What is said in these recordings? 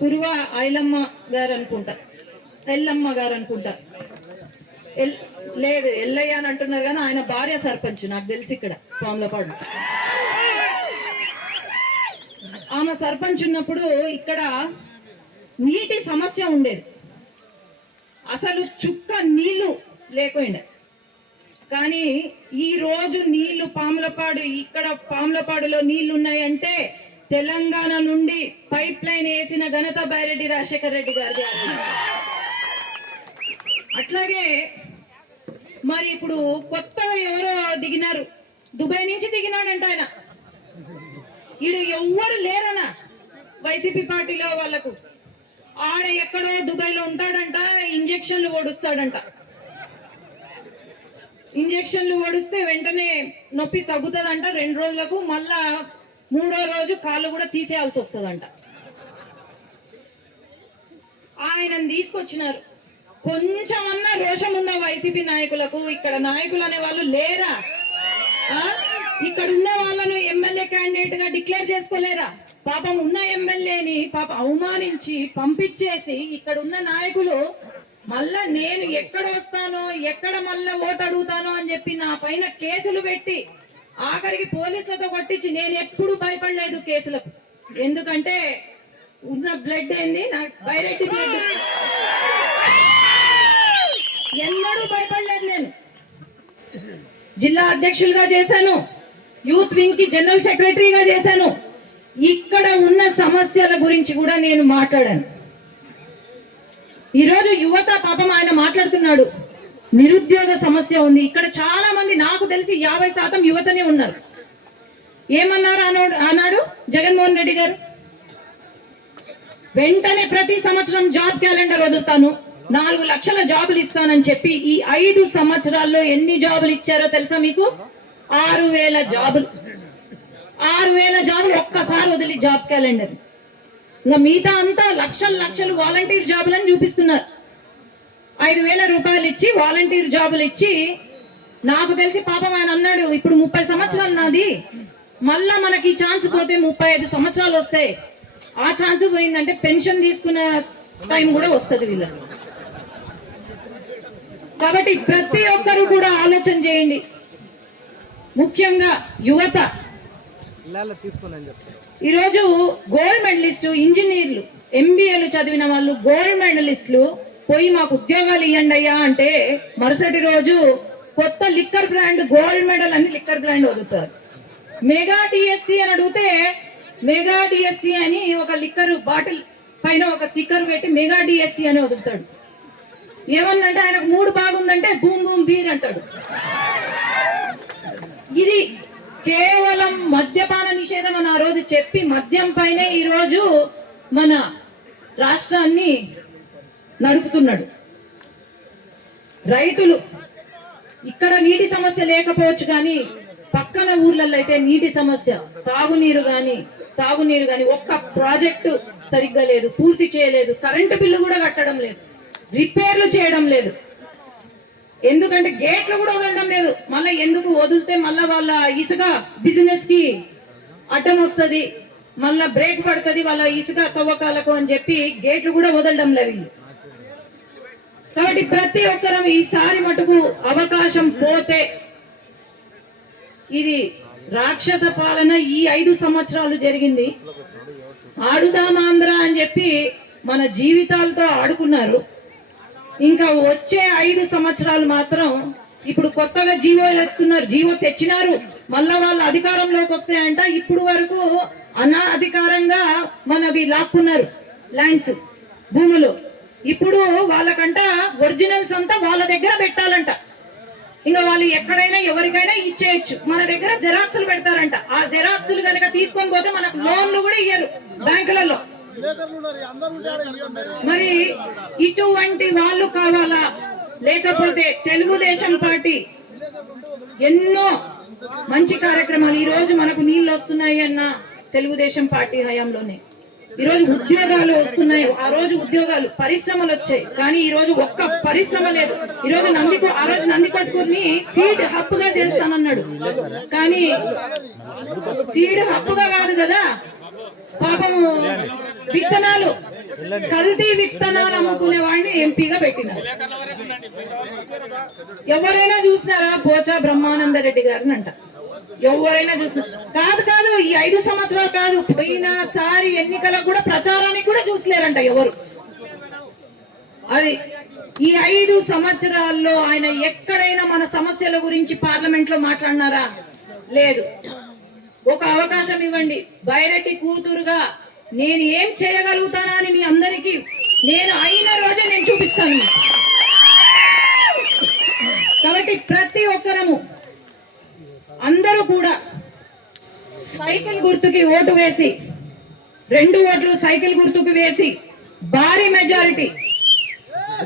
కురువ ఐలమ్మ గారు అనుకుంటా, ఎల్లమ్మ గారు అనుకుంటా, లేదు ఎల్లయ్య అని అంటున్నారు కానీ ఆయన భార్య సర్పంచ్ నాకు తెలిసి ఇక్కడ పాములపాడు. ఆమె సర్పంచ్ ఉన్నప్పుడు ఇక్కడ నీటి సమస్య ఉండేది, అసలు చుక్క నీళ్లు లేకుండా. కానీ ఈ రోజు నీళ్లు పాములపాడు, ఇక్కడ పాములపాడులో నీళ్లు ఉన్నాయంటే తెలంగాణ నుండి పైప్ లైన్ వేసిన ఘనత బైరెడ్డి రాజశేఖర రెడ్డి గారిది. అట్లాగే మరి ఇప్పుడు కొత్తగా ఎవరో దిగినారు, దుబాయ్ నుంచి దిగినాడంట ఆయన. ఈడు ఎవ్వరు లేరనా వైసీపీ పార్టీలో వాళ్ళకు. ఆడ ఎక్కడో దుబాయ్లో ఉంటాడంట, ఇంజక్షన్లు ఓడుస్తాడంట. ఇంజక్షన్లు ఓడిస్తే వెంటనే నొప్పి తగ్గుతుందంట 2 రోజులకు, మళ్ళా 3వ రోజు కాళ్ళు కూడా తీసేయాల్సి వస్తుందంట. ఆయనను తీసుకొచ్చినారు. కొంచెమన్నా రోషం ఉందా వైసీపీ నాయకులకు? ఇక్కడ నాయకులు అనే వాళ్ళు లేరా? ఇక్కడ ఉన్న వాళ్ళను ఎమ్మెల్యే క్యాండిడేట్ గా డిక్లేర్ చేసుకోలేరా? పాపం ఉన్న ఎమ్మెల్యేని పాపం అవమానించి పంపించేసి ఇక్కడ ఉన్న నాయకులు మళ్ళా నేను ఎక్కడ వస్తానో ఎక్కడ మళ్ళా ఓటు అడుగుతానో అని చెప్పి నా పైన కేసులు పెట్టి ఆఖరికి పోలీసులతో కొట్టించి నేను ఎప్పుడు భయపడలేదు కేసులకు. ఎందుకంటే ఉన్న బ్లడ్ ఏంది నాకు బైరెడ్డి బ్లడ్, ఎన్నడూ భయపడలేదు. నేను జిల్లా అధ్యక్షులుగా చేశాను, యూత్ వింగ్ కి జనరల్ సెక్రటరీగా చేశాను. ఇక్కడ ఉన్న సమస్యల గురించి కూడా నేను మాట్లాడాను. ఈరోజు యువత పాపం ఆయన మాట్లాడుతున్నాడు, నిరుద్యోగ సమస్య ఉంది. ఇక్కడ చాలా మంది నాకు తెలిసి 50% యువతనే ఉన్నారు. ఏమన్నారు అన్నాడు జగన్మోహన్ రెడ్డి గారు? వెంటనే ప్రతి సంవత్సరం జాబ్ క్యాలెండర్ వదులుతాను, 4 లక్షల జాబులు ఇస్తానని చెప్పి ఈ 5 సంవత్సరాల్లో ఎన్ని జాబులు ఇచ్చారో తెలుసా మీకు? 6,000 జాబులు. 6,000 జాబులు ఒక్కసారి వదిలి జాబ్ క్యాలెండర్. ఇంకా మిగతా అంతా లక్షలు వాలంటీర్ జాబులని చూపిస్తున్నారు. 5,000 రూపాయలు ఇచ్చి వాలంటీర్ జాబులు ఇచ్చి, నాకు తెలిసి పాపం ఆయన అన్నాడు ఇప్పుడు 30 సంవత్సరాలు నాది, మళ్ళా మనకి ఛాన్స్ పోతే 35 సంవత్సరాలు వస్తాయి. ఆ ఛాన్స్ పోయిందంటే పెన్షన్ తీసుకునే టైం కూడా వస్తుంది వీళ్ళకి. కాబట్టి ప్రతి ఒక్కరు కూడా ఆలోచన చేయండి, ముఖ్యంగా యువత. ఈరోజు గోల్డ్ మెడలిస్టు ఇంజనీర్లు MBAలు చదివిన వాళ్ళు గోల్డ్ మెడలిస్టులు పోయి మాకు ఉద్యోగాలు ఇవ్వండి అయ్యా అంటే మరుసటి రోజు కొత్త లిక్కర్ బ్రాండ్ గోల్డ్ మెడల్ అని లిక్కర్ బ్రాండ్ వదులుతారు. మెగా DSC అని అడిగితే మెగా DSC అని ఒక లిక్కర్ బాటిల్ పైన ఒక స్టిక్కర్ పెట్టి మెగా DSC అని వదులుతాడు. ఏమన్నంటే ఆయనకు మూడు బాగుందంటే బూమ్ బూమ్ బీర్ అంటాడు. ఇది కేవలం మద్యపాన నిషేధం అని ఆ రోజు చెప్పి మద్యం పైనే ఈ రోజు మన రాష్ట్రాన్ని నడుపుతున్నాడు. రైతులు ఇక్కడ నీటి సమస్య లేకపోవచ్చు కానీ పక్కన ఊర్లలో అయితే నీటి సమస్య, తాగునీరు గాని సాగునీరు గాని ఒక్క ప్రాజెక్టు సరిగ్గా లేదు, పూర్తి చేయలేదు. కరెంటు బిల్లు కూడా కట్టడం లేదు, రిపేర్లు చేయడం లేదు. ఎందుకంటే గేట్లు కూడా వదలడం లేదు. మళ్ళీ ఎందుకు వదిలితే మళ్ళా వాళ్ళ ఇసుక బిజినెస్ కి అడ్డం వస్తుంది, మళ్ళా బ్రేక్ పడుతుంది వాళ్ళ ఇసుక తవ్వకాలకు అని చెప్పి గేట్లు కూడా వదలడం లేదు. కాబట్టి ప్రతి ఒక్కరం ఈసారి మటుకు అవకాశం పోతే, ఇది రాక్షస పాలన ఈ 5 సంవత్సరాలు జరిగింది. ఆడుదామాంధ్ర అని చెప్పి మన జీవితాలతో ఆడుకున్నారు. ఇంకా వచ్చే 5 సంవత్సరాలు మాత్రం ఇప్పుడు కొత్తగా జీవో వేస్తున్నారు, జీవో తెచ్చినారు. మళ్ళా వాళ్ళు అధికారంలోకి వస్తాయంట. ఇప్పుడు వరకు అనాధికారంగా మనవి లాక్కున్నారు ల్యాండ్స్, భూములు. ఇప్పుడు వాళ్ళకంట ఒరిజినల్స్ అంతా వాళ్ళ దగ్గర పెట్టాలంట. ఇంకా వాళ్ళు ఎక్కడైనా ఎవరికైనా ఇచ్చేయచ్చు. మన దగ్గర జెరాక్సులు పెడతారంట. ఆ జెరాక్సులు కనుక తీసుకొని పోతే మనకు లోన్లు కూడా ఇయ్యరు బ్యాంకులలో. మరి ఇటువంటి వాళ్ళు కావాలా? లేకపోతే తెలుగుదేశం పార్టీ ఎన్నో మంచి కార్యక్రమాలు, ఈ రోజు మనకు నీళ్లు వస్తున్నాయి అన్న తెలుగుదేశం పార్టీ హయాంలోనే. ఈ రోజు ఉద్యోగాలు వస్తున్నాయి, ఆ రోజు ఉద్యోగాలు పరిశ్రమలు వచ్చాయి. కానీ ఈ రోజు ఒక్క పరిశ్రమ లేదు. ఈ రోజు ఆ రోజు నందికొట్కూరుని సీడ్ హబ్ గా చేస్తానన్నాడు. కానీ సీడ్ హబ్ గా కాదు కదా, పాపం విత్తనాలు కల్తీ విత్తనాలు అమ్ముకునే వాడిని ఎంపీగా పెట్టినారు. ఎవరైనా చూసినారా? పోచా బ్రహ్మానందరెడ్డి గారిని అంట. ఎవరైనా చూసినారు? కాదు, ఈ 5 సంవత్సరాలు కాదు, పోయినసారి ఎన్నికలకు కూడా ప్రచారానికి కూడా చూసలేరంట ఎవరు. అది ఈ 5 సంవత్సరాల్లో ఆయన ఎక్కడైనా మన సమస్యల గురించి పార్లమెంట్ లో మాట్లాడినారా? లేదు. ఒక అవకాశం ఇవ్వండి. బైరెడ్డి కూతురుగా నేను ఏం చేయగలుగుతానా అని మీ అందరికీ నేను అయిన రోజే నేను చూపిస్తాను. కాబట్టి ప్రతి ఒక్కరము అందరూ కూడా సైకిల్ గుర్తుకి ఓటు వేసి 2 ఓట్లు సైకిల్ గుర్తుకు వేసి భారీ మెజారిటీ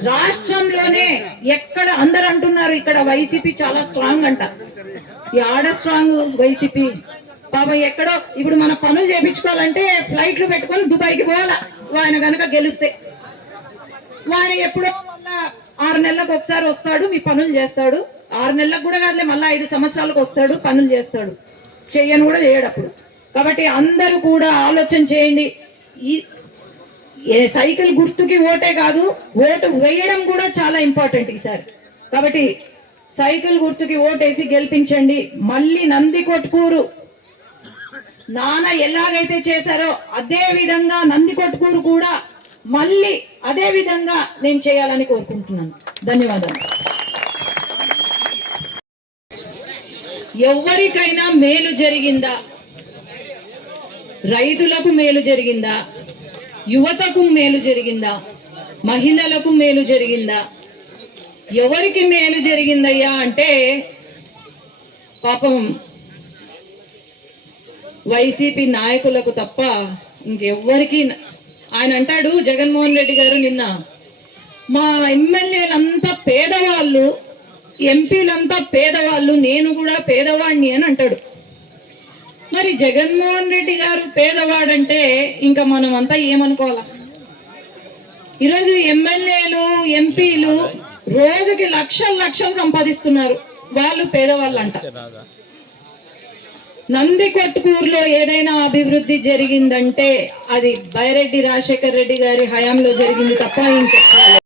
రాష్ట్రంలోనే ఎక్కడ అందరు అంటున్నారు ఇక్కడ వైసీపీ చాలా స్ట్రాంగ్ అంట. ఈ ఆడ స్ట్రాంగ్ వైసీపీ పాపం ఎక్కడో ఇప్పుడు మన పనులు చేయించుకోవాలంటే ఫ్లైట్లు పెట్టుకొని దుబాయ్కి పోవాలా ఆయన గనక గెలిస్తే. ఆయన ఎప్పుడో మళ్ళా 6 నెలలకు ఒకసారి వస్తాడు, మీ పనులు చేస్తాడు. 6 నెలలకు కూడా కాదులే, మళ్ళీ 5 సంవత్సరాలకు వస్తాడు, పనులు చేస్తాడు. చెయ్యను కూడా చేయడు అప్పుడు. కాబట్టి అందరూ కూడా ఆలోచన చేయండి. ఈ సైకిల్ గుర్తుకి ఓటే కాదు, ఓటు వేయడం కూడా చాలా ఇంపార్టెంట్ ఈసారి. కాబట్టి సైకిల్ గుర్తుకి ఓటేసి గెలిపించండి. మళ్ళీ నందికొట్కూరు నాన్న ఎలాగైతే చేశారో అదే విధంగా నందికొట్కూరు కూడా మళ్ళీ అదే విధంగా నేను చేయాలని కోరుకుంటున్నాను. ధన్యవాదాలు. ఎవరికైనా మేలు జరిగిందా? రైతులకు మేలు జరిగిందా? యువతకు మేలు జరిగిందా? మహిళలకు మేలు జరిగిందా? ఎవరికి మేలు జరిగిందయ్యా అంటే పాపం వైసీపీ నాయకులకు తప్ప ఇంకెవ్వరికి. ఆయన అంటాడు జగన్మోహన్ రెడ్డి గారు, నిన్న మా ఎమ్మెల్యేలంతా పేదవాళ్ళు, ఎంపీలంతా పేదవాళ్ళు, నేను కూడా పేదవాడిని అని అంటాడు. మరి జగన్మోహన్ రెడ్డి గారు పేదవాడంటే ఇంకా మనం అంతా ఏమనుకోవాలా? ఈరోజు ఎమ్మెల్యేలు ఎంపీలు రోజుకి లక్షలు సంపాదిస్తున్నారు, వాళ్ళు పేదవాళ్ళు అంట. నందికొట్కూరులో ఏదైనా అభివృద్ధి జరిగిందంటే అది బైరెడ్డి రాజశేఖర్ రెడ్డి గారి హయాంలో జరిగింది తప్ప ఇంకెక్కడ